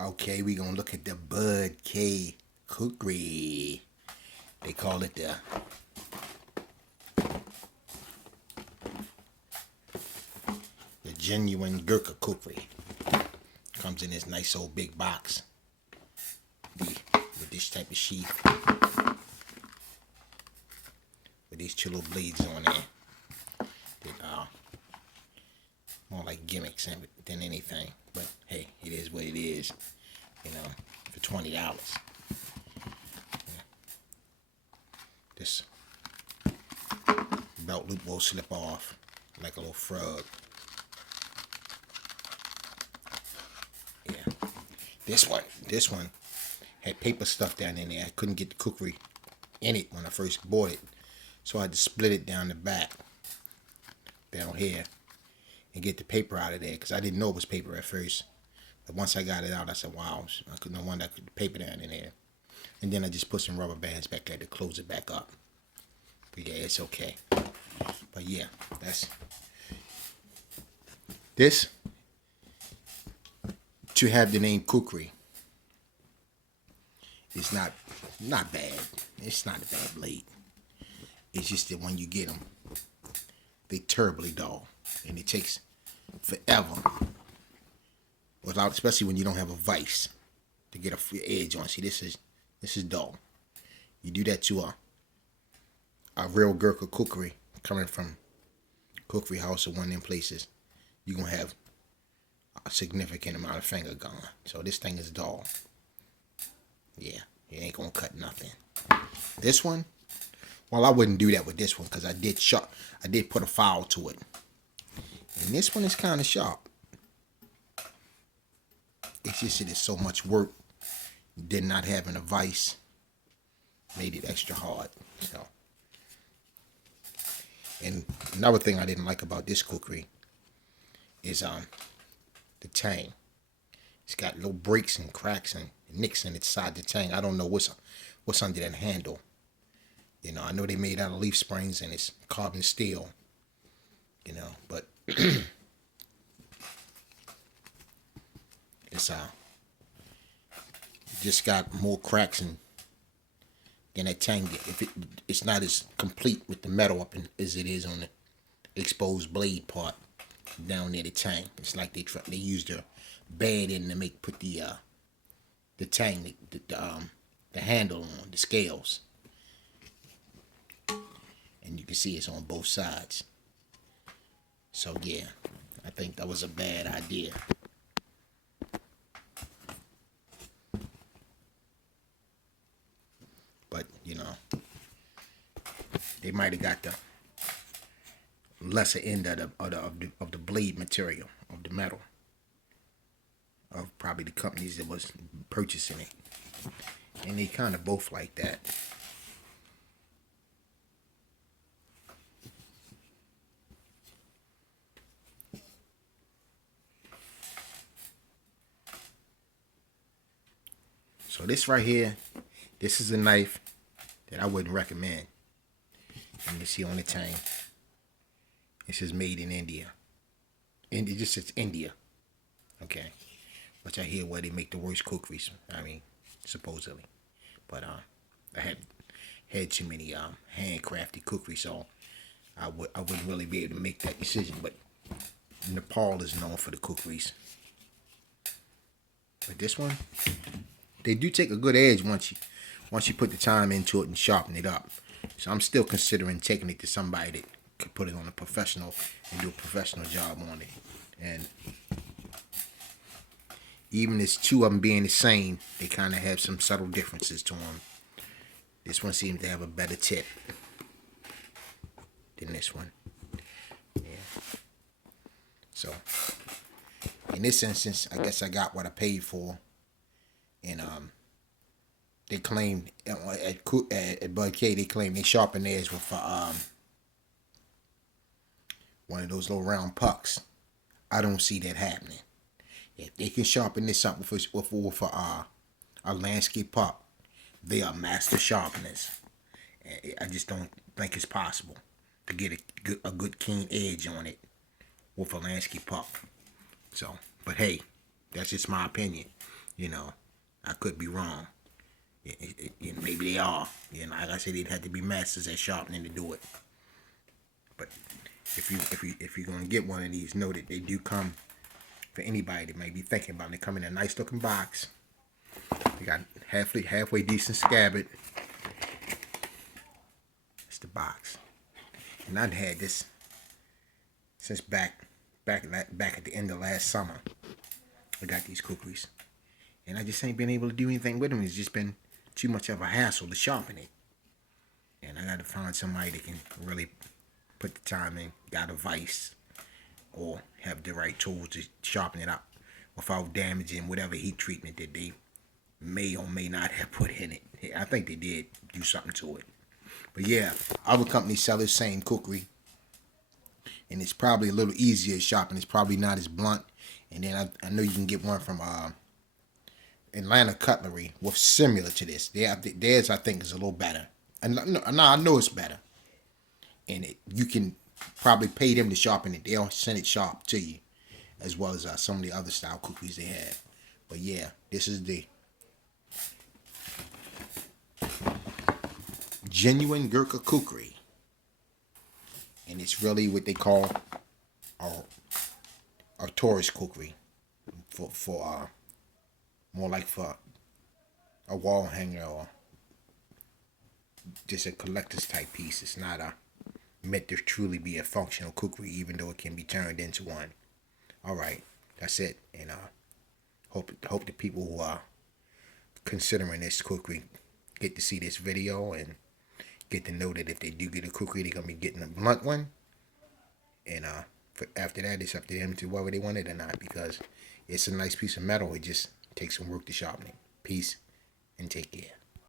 Okay, we gonna look at the Bud K Kukri. They call it the Genuine Gurkha Kukri. Comes in this nice old big box with this type of sheath with these two little blades on there. That more like gimmicks than anything. But hey, it is what it is. You know, for $20. This belt loop will slip off like a little frog. Yeah. This one had paper stuff down in there. I couldn't get the cookery in it when I first bought it. So I had to split it down the back, down here, and get the paper out of there because I didn't know it was paper at first. But once I got it out, I said, wow, no wonder I could paper down in there. And then I just put some rubber bands back there to close it back up. But yeah, it's okay. But yeah, that's this. To have the name Kukri is not bad. It's not a bad blade. It's just that when you get them, they terribly dull, and it takes forever. Without, especially when you don't have a vise to get a edge on. See, this is dull. You do that to a real Gurkha Kukri coming from Kukri House or one of them places, you're gonna have a significant amount of finger gone. So this thing is dull. Yeah, it ain't gonna cut nothing. This one, well, I wouldn't do that with this one because I did put a file to it, and this one is kind of sharp. It's just it is so much work. Did not having a vise made it extra hard. So, and another thing I didn't like about this cookery is the tang. It's got little breaks and cracks and nicks inside the tang. I don't know what's under that handle. You know, I know they made out of leaf springs and it's carbon steel. You know, but it's just got more cracks and than that tang. If it's not as complete with the metal up as it is on the exposed blade part down near the tang. It's like they used a bed in to put the tang the handle on the scales, and you can see it's on both sides. So yeah, I think that was a bad idea. But you know, they might have got the lesser end of the blade material of the metal of probably the companies that was purchasing it, and they kind of both like that. So this right here, this is a knife that I wouldn't recommend. And you see on the tang, it says made in India. And it just says India. Okay. Which I hear where they make the worst cookeries. I mean, supposedly. But I had too many handcrafted cookery, so I wouldn't really be able to make that decision. But Nepal is known for the cookeries. But this one, they do take a good edge once you put the time into it and sharpen it up. So I'm still considering taking it to somebody that could put it on a professional and do a professional job on it. And even as two of them being the same, they kind of have some subtle differences to them. This one seems to have a better tip than this one. Yeah. So in this instance, I guess I got what I paid for. And they claim at Bud K, they claim they sharpen theirs with one of those little round pucks. I don't see that happening. If they can sharpen this up with a landscape puck, they are master sharpeners. I just don't think it's possible to get a good keen edge on it with a landscape puck. So, but hey, that's just my opinion. You know, I could be wrong. Maybe they are. Like I said, they'd have to be masters at sharpening to do it. But if you're gonna get one of these, know that they do come for anybody that may be thinking about it. They come in a nice looking box. They got halfway decent scabbard. It's the box, and I've had this since back at the end of last summer. I got these kukris, and I just ain't been able to do anything with them. It's just been too much of a hassle to sharpen it, and I got to find somebody that can really put the time in, got a vise, or have the right tools to sharpen it up without damaging whatever heat treatment that they may or may not have put in it. I think they did do something to it. But yeah, other companies sell the same kukri, and it's probably a little easier to sharpen. It's probably not as blunt. And then I know you can get one from Atlanta Cutlery with similar to this. Theirs I think is a little better. And no, I know it's better. And you can probably pay them to sharpen it. They'll send it sharp to you, as well as some of the other style kukris they have. But yeah, this is the Genuine Gurkha Kukri, and it's really what they call a tourist kukri, for more like for a wall hanger or just a collector's type piece. It's not meant to truly be a functional kukri, even though it can be turned into one. All right, that's it, and hope the people who are considering this kukri get to see this video and get to know that if they do get a kukri, they're gonna be getting a blunt one, and after that, it's up to them to whether they want it or not, because it's a nice piece of metal. It just takes some work to sharpen it. Peace and take care.